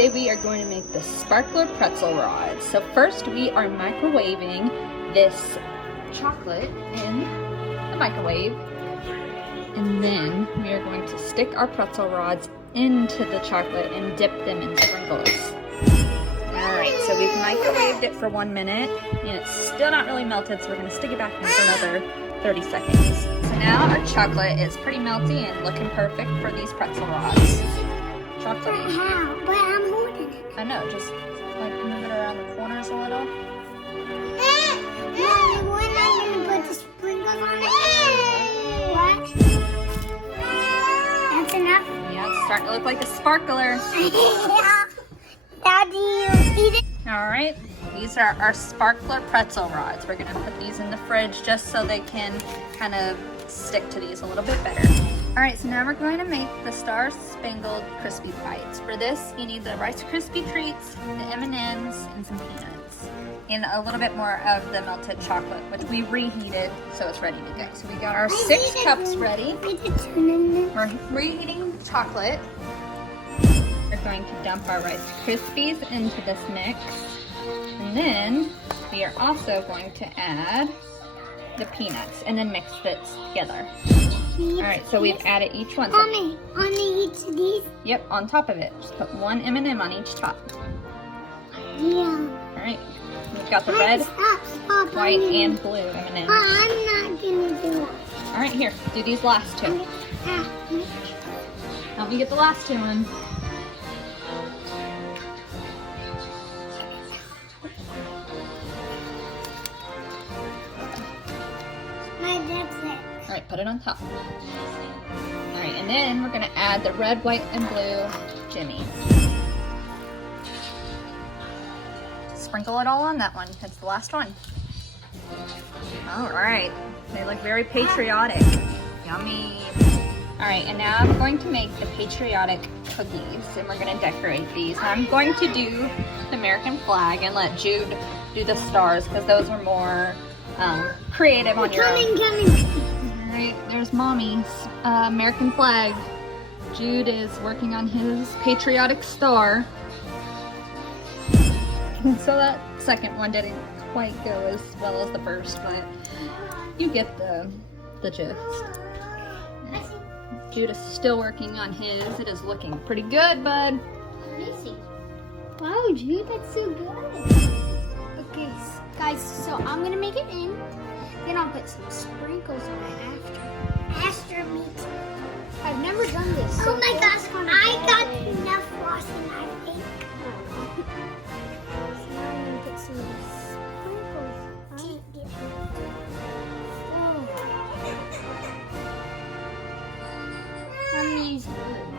today we are going to make the sparkler pretzel rods. So first we are microwaving this chocolate in the microwave. And then we are going to stick our pretzel rods into the chocolate and dip them in sprinkles. Alright, so we've microwaved it for 1 minute and it's still not really melted, so we're going to stick it back in for another 30 seconds. So now our chocolate is pretty melty and looking perfect for these pretzel rods. Chocolate. How? But I'm holding it. I know, just like move it around the corners a little. Mommy, when I'm going to put the sprinkles on it? What? That's enough? Yeah, it's starting to look like a sparkler. Daddy, you eat it? Alright, these are our sparkler pretzel rods. We're going to put these in the fridge just so they can kind of stick to these a little bit better. Alright, so now we're going to make the Star Spangled Crispy Bites. For this, you need the Rice Krispie treats, the M&Ms, and some peanuts. And a little bit more of the melted chocolate, which we reheated, so it's ready to go. So we got our 6 cups ready. We're reheating chocolate. We're going to dump our Rice Krispies into this mix. And then we are also going to add the peanuts and then mix it together. Alright, so we've added each one. Mommy, on each of these? Yep, on top of it. Just put 1 M&M on each top. Yeah. Alright, we've got the red, Stop, white, and blue M&Ms. I'm not gonna do it. Alright, here, do these last 2. Help me get the last 2 in. Alright, put it on top. Alright, and then we're going to add the red, white, and blue jimmies. Sprinkle it all on that one. That's the last one. Alright, they look very patriotic. Yummy. Alright, and now I'm going to make the patriotic cookies, and we're going to decorate these. And I'm going to do the American flag and let Jude do the stars, because those were more creative on your own. Alright, there's Mommy's American flag. Jude is working on his patriotic star. So that second one didn't quite go as well as the first, but you get the gist. Jude is still working on his. It is looking pretty good, bud. Amazing. Wow, Jude, that's so good. Okay, guys, so I'm gonna make it in. Then I'll put some sprinkles on it after. After me too. I've never done this. Oh my gosh, I got enough frosting, I think. So now I'm gonna put some sprinkles. Oh. I'm using